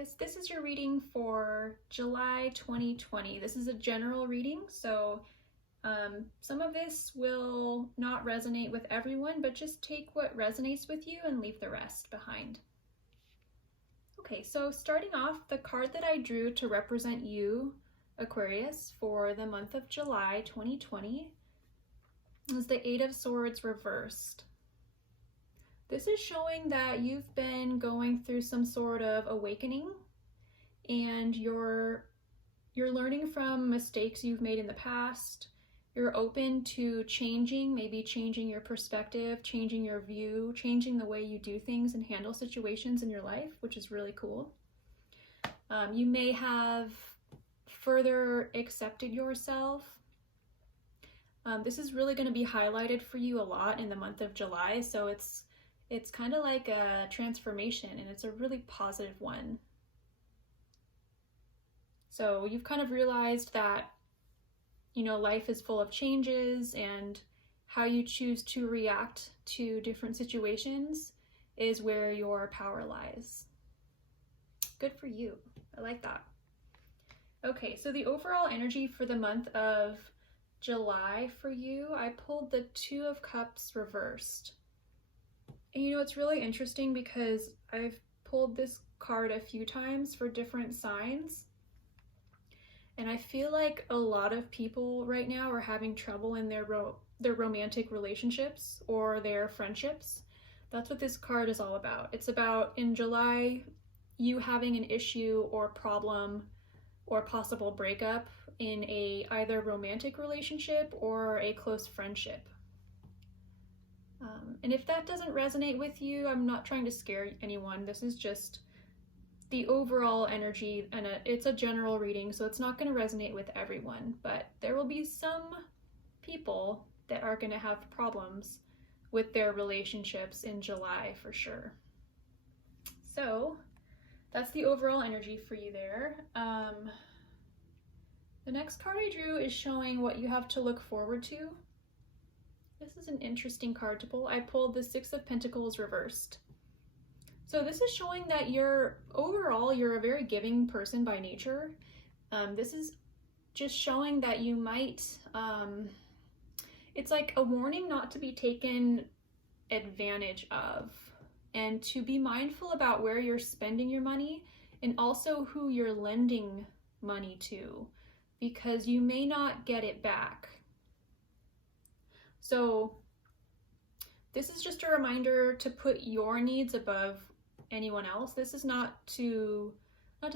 Aquarius. This is your reading for July 2020. This is a general reading, so some of this will not resonate with everyone, but just take what resonates with you and leave the rest behind. Okay, so starting off, the card that I drew to represent you, Aquarius, for the month of July 2020 is the Eight of Swords reversed. This is showing that you've been going through some sort of awakening and you're learning from mistakes you've made in the past. You're open to changing, maybe changing your perspective, changing your view, changing the way you do things and handle situations in your life, which is really cool. You may have further accepted yourself. This is really going to be highlighted for you a lot in the month of July, so it's kind of like a transformation, and it's a really positive one. So you've kind of realized that, you know, life is full of changes, and how you choose to react to different situations is where your power lies. Good for you. I like that. Okay, so the overall energy for the month of July for you, I pulled the Two of Cups reversed. And you know, it's really interesting because I've pulled this card a few times for different signs. And I feel like a lot of people right now are having trouble in their romantic relationships or their friendships. That's what this card is all about. It's about, in July, you having an issue or problem or possible breakup in a either romantic relationship or a close friendship. And if that doesn't resonate with you, I'm not trying to scare anyone. This is just the overall energy, and it's a general reading, so it's not going to resonate with everyone, but there will be some people that are going to have problems with their relationships in July for sure. So that's the overall energy for you there. The next card I drew is showing what you have to look forward to. This is an interesting card to pull. I pulled the Six of Pentacles reversed. So this is showing that overall you're a very giving person by nature. This is just showing that you might, it's like a warning not to be taken advantage of, and to be mindful about where you're spending your money and also who you're lending money to, because you may not get it back. So this is just a reminder to put your needs above anyone else. This is not to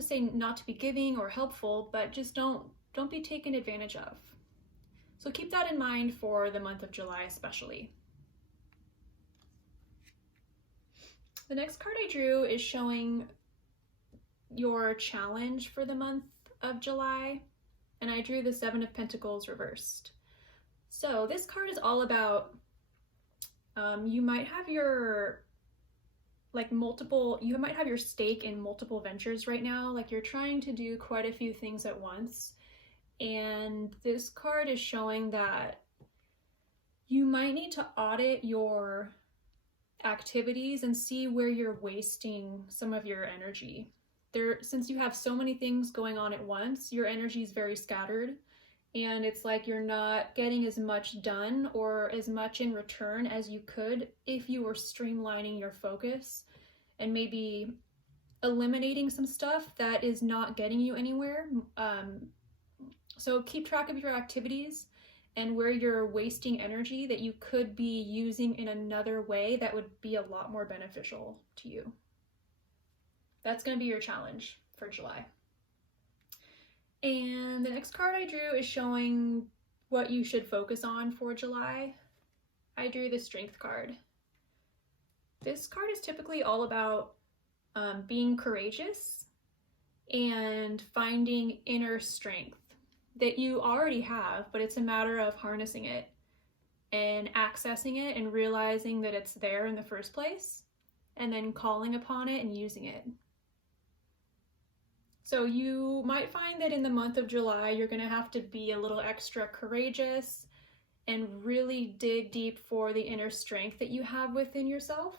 say not to be giving or helpful, but just don't be taken advantage of. So keep that in mind for the month of July especially. The next card I drew is showing your challenge for the month of July, and I drew the Seven of Pentacles reversed. So this card is all about, you might have your you might have your stake in multiple ventures right now, like you're trying to do quite a few things at once. And this card is showing that you might need to audit your activities and see where you're wasting some of your energy. Since you have so many things going on at once, your energy is very scattered. And it's like you're not getting as much done or as much in return as you could if you were streamlining your focus and maybe eliminating some stuff that is not getting you anywhere. So keep track of your activities and where you're wasting energy that you could be using in another way that would be a lot more beneficial to you. That's going to be your challenge for July. And the next card I drew is showing what you should focus on for July. I drew the Strength card. This card is typically all about being courageous and finding inner strength that you already have, but it's a matter of harnessing it and accessing it and realizing that it's there in the first place, and then calling upon it and using it. So you might find that in the month of July, you're going to have to be a little extra courageous and really dig deep for the inner strength that you have within yourself.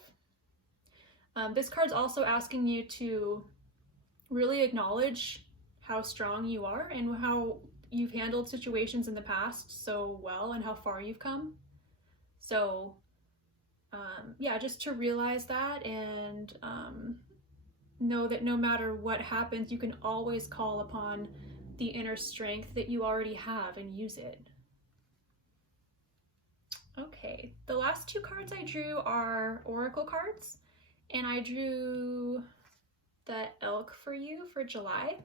This card's also asking you to really acknowledge how strong you are and how you've handled situations in the past so well and how far you've come. So yeah, just to realize that and know that no matter what happens, you can always call upon the inner strength that you already have and use it. Okay, the last two cards I drew are oracle cards, and I drew the elk for you for July.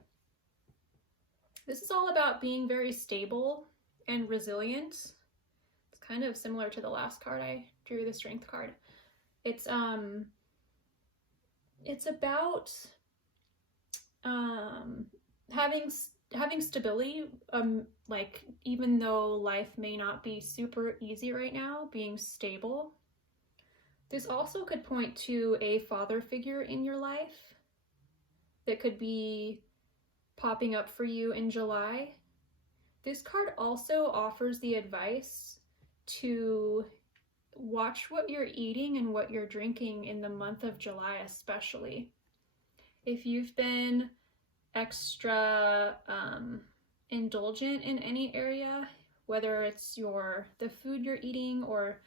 This is all about being very stable and resilient. It's kind of similar to the last card I drew, the strength card. It's about having stability, like even though life may not be super easy right now, being stable. This also could point to a father figure in your life that could be popping up for you in July. This card also offers the advice to watch what you're eating and what you're drinking in the month of July, especially. If you've been extra indulgent in any area, whether it's the food you're eating or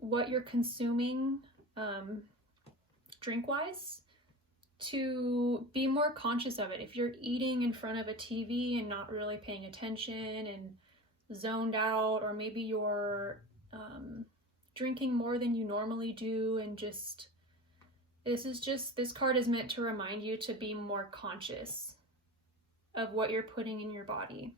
what you're consuming drink-wise, to be more conscious of it. If you're eating in front of a TV and not really paying attention and zoned out, or maybe you're drinking more than you normally do, and this card is meant to remind you to be more conscious of what you're putting in your body.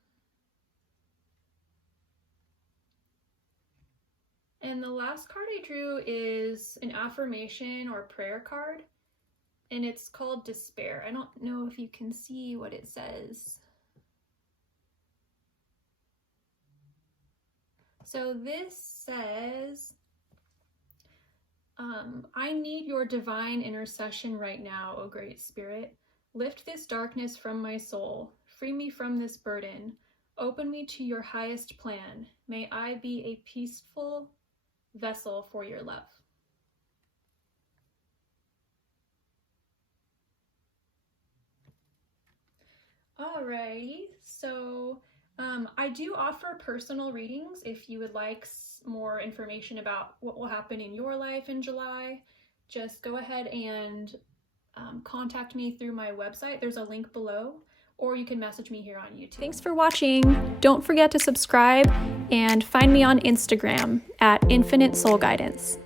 And the last card I drew is an affirmation or prayer card, and it's called Despair. I don't know if you can see what it says. So this says, I need your divine intercession right now, O Great Spirit. Lift this darkness from my soul. Free me from this burden. Open me to your highest plan. May I be a peaceful vessel for your love. Alrighty, so I do offer personal readings if you would like more information about what will happen in your life in July. Just go ahead and contact me through my website. There's a link below, or you can message me here on YouTube. Thanks for watching. Don't forget to subscribe and find me on Instagram at Infinite Soul Guidance.